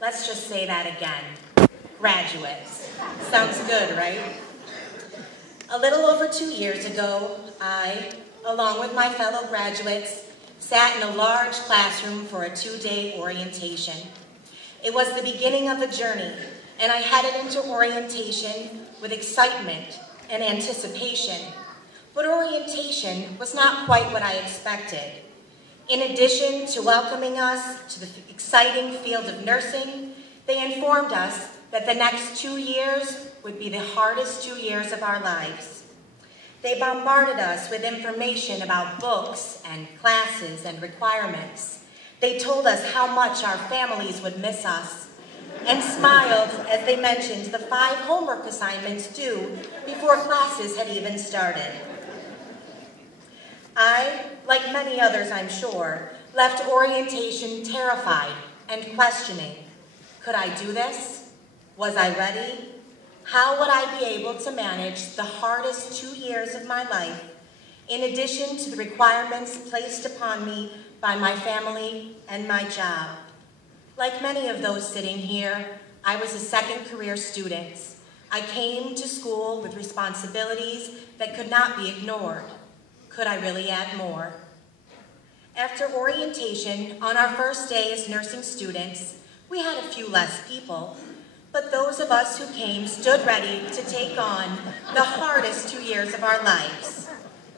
Let's just say that again. Graduates. Sounds good, right? A little over 2 years ago, I, along with my fellow graduates, sat in a large classroom for a 2-day orientation. It was the beginning of a journey, and I headed into orientation with excitement and anticipation. But orientation was not quite what I expected. In addition to welcoming us to the exciting field of nursing, they informed us that the next 2 years would be the hardest 2 years of our lives. They bombarded us with information about books and classes and requirements. They told us how much our families would miss us and smiled as they mentioned the 5 homework assignments due before classes had even started. I, like many others I'm sure, left orientation terrified and questioning. Could I do this? Was I ready? How would I be able to manage the hardest 2 years of my life, in addition to the requirements placed upon me by my family and my job? Like many of those sitting here, I was a second career student. I came to school with responsibilities that could not be ignored. Could I really add more? After orientation, on our first day as nursing students, we had a few less people, but those of us who came stood ready to take on the hardest 2 years of our lives,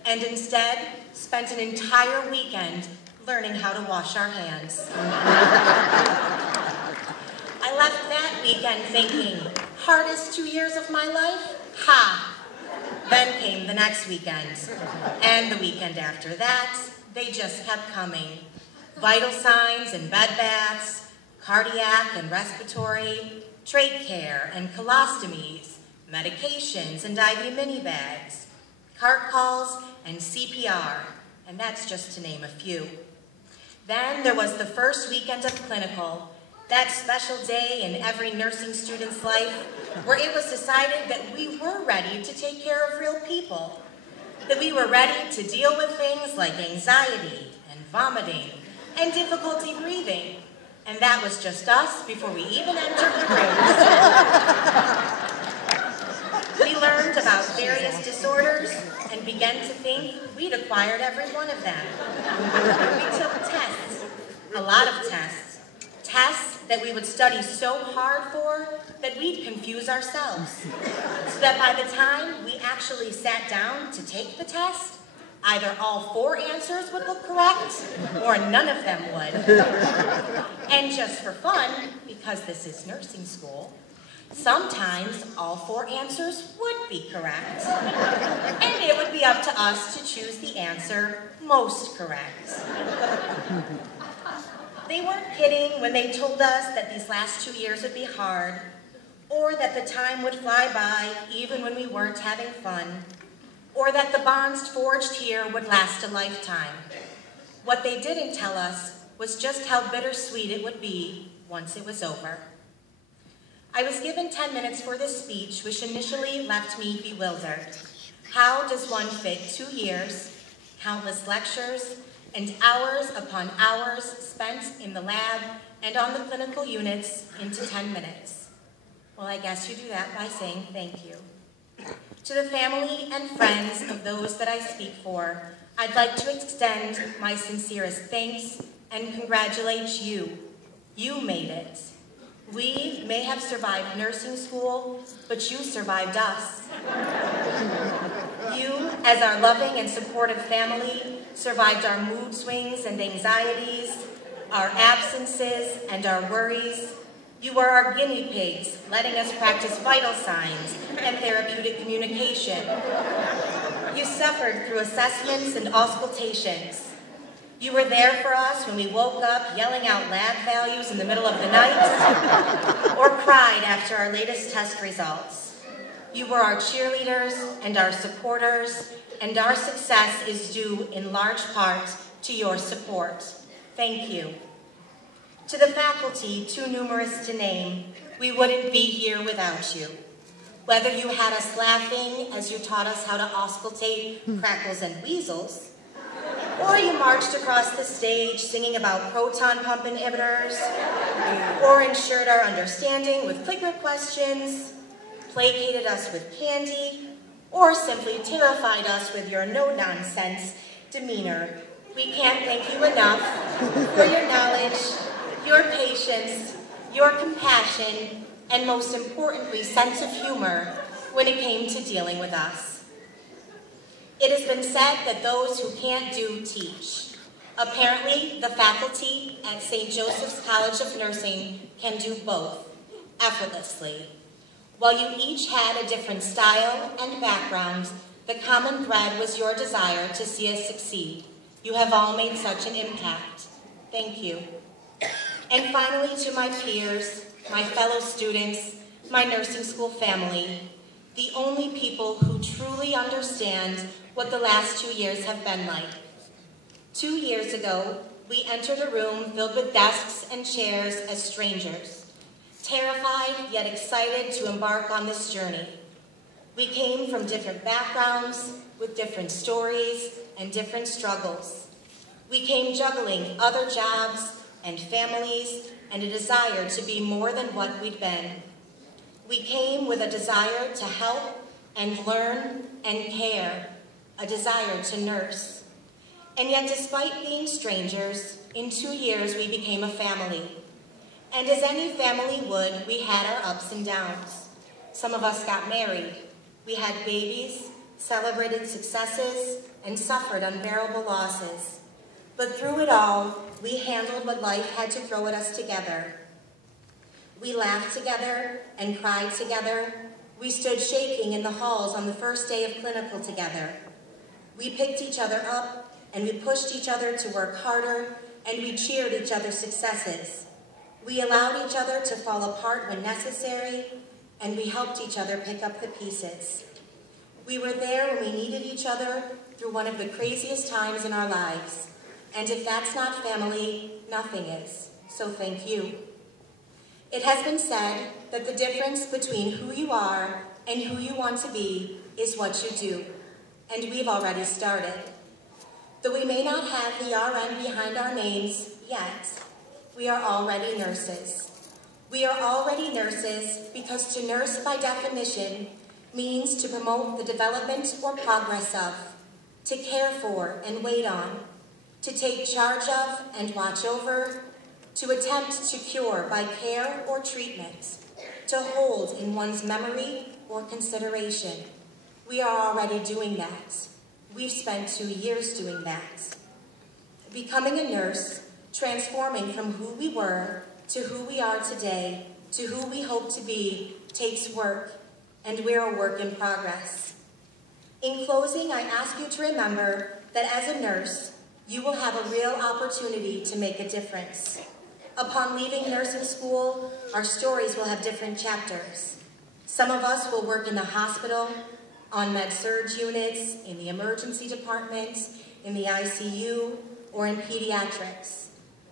and instead spent an entire weekend learning how to wash our hands. I left that weekend thinking, hardest 2 years of my life? Ha! Then came the next weekend, and the weekend after that, they just kept coming. Vital signs and bed baths, cardiac and respiratory, trach care and colostomies, medications and IV mini bags, cart calls and CPR, and that's just to name a few. Then there was the first weekend of clinical, that special day in every nursing student's life where it was decided that we were ready to take care of real people, that we were ready to deal with things like anxiety and vomiting and difficulty breathing, and that was just us before we even entered the room. We learned about various disorders and began to think we'd acquired every one of them. We took tests, a lot of tests that we would study so hard for that we'd confuse ourselves, so that by the time we actually sat down to take the test, either all 4 answers would look correct, or none of them would. And just for fun, because this is nursing school, sometimes all 4 answers would be correct, and it would be up to us to choose the answer most correct. They weren't kidding when they told us that these last 2 years would be hard, or that the time would fly by even when we weren't having fun, or that the bonds forged here would last a lifetime. What they didn't tell us was just how bittersweet it would be once it was over. I was given 10 minutes for this speech, which initially left me bewildered. How does one fit 2 years, countless lectures, and hours upon hours spent in the lab and on the clinical units into 10 minutes? Well, I guess you do that by saying thank you. To the family and friends of those that I speak for, I'd like to extend my sincerest thanks and congratulate you. You made it. We may have survived nursing school, but you survived us. You, as our loving and supportive family, survived our mood swings and anxieties, our absences and our worries. You were our guinea pigs, letting us practice vital signs and therapeutic communication. You suffered through assessments and auscultations. You were there for us when we woke up yelling out lab values in the middle of the night, or cried after our latest test results. You were our cheerleaders and our supporters, and our success is due in large part to your support. Thank you. To the faculty, too numerous to name, we wouldn't be here without you. Whether you had us laughing as you taught us how to auscultate crackles and weasels, or you marched across the stage singing about proton pump inhibitors, or ensured our understanding with clicker questions, placated us with candy, or simply terrified us with your no-nonsense demeanor. We can't thank you enough for your knowledge, your patience, your compassion, and most importantly, sense of humor when it came to dealing with us. It has been said that those who can't do teach. Apparently, the faculty at St. Joseph's College of Nursing can do both, effortlessly. While you each had a different style and background, the common thread was your desire to see us succeed. You have all made such an impact. Thank you. And finally, to my peers, my fellow students, my nursing school family, the only people who truly understand what the last 2 years have been like. 2 years ago, we entered a room filled with desks and chairs as strangers, terrified yet excited to embark on this journey. We came from different backgrounds, with different stories and different struggles. We came juggling other jobs and families and a desire to be more than what we'd been. We came with a desire to help and learn and care, a desire to nurse. And yet, despite being strangers, in 2 years we became a family. And as any family would, we had our ups and downs. Some of us got married. We had babies, celebrated successes, and suffered unbearable losses. But through it all, we handled what life had to throw at us together. We laughed together and cried together. We stood shaking in the halls on the first day of clinical together. We picked each other up, and we pushed each other to work harder, and we cheered each other's successes. We allowed each other to fall apart when necessary, and we helped each other pick up the pieces. We were there when we needed each other through one of the craziest times in our lives. And if that's not family, nothing is. So thank you. It has been said that the difference between who you are and who you want to be is what you do. And we've already started. Though we may not have the RN behind our names yet, we are already nurses. We are already nurses because to nurse by definition means to promote the development or progress of, to care for and wait on, to take charge of and watch over, to attempt to cure by care or treatment, to hold in one's memory or consideration. We are already doing that. We've spent 2 years doing that. Becoming a nurse, transforming from who we were to who we are today, to who we hope to be, takes work, and we're a work in progress. In closing, I ask you to remember that as a nurse, you will have a real opportunity to make a difference. Upon leaving nursing school, our stories will have different chapters. Some of us will work in the hospital, on med-surg units, in the emergency department, in the ICU, or in pediatrics.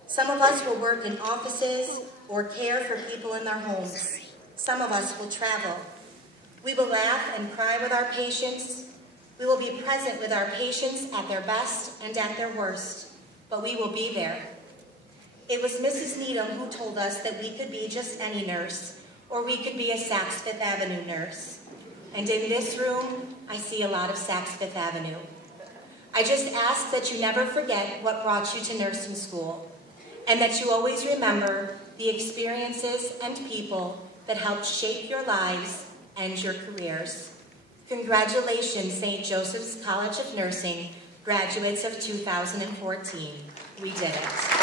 Some of us will work in offices or care for people in their homes. Some of us will travel. We will laugh and cry with our patients. We will be present with our patients at their best and at their worst, but we will be there. It was Mrs. Needham who told us that we could be just any nurse, or we could be a Saks Fifth Avenue nurse. And in this room, I see a lot of Saks Fifth Avenue. I just ask that you never forget what brought you to nursing school, and that you always remember the experiences and people that helped shape your lives and your careers. Congratulations, St. Joseph's College of Nursing, graduates of 2014. We did it.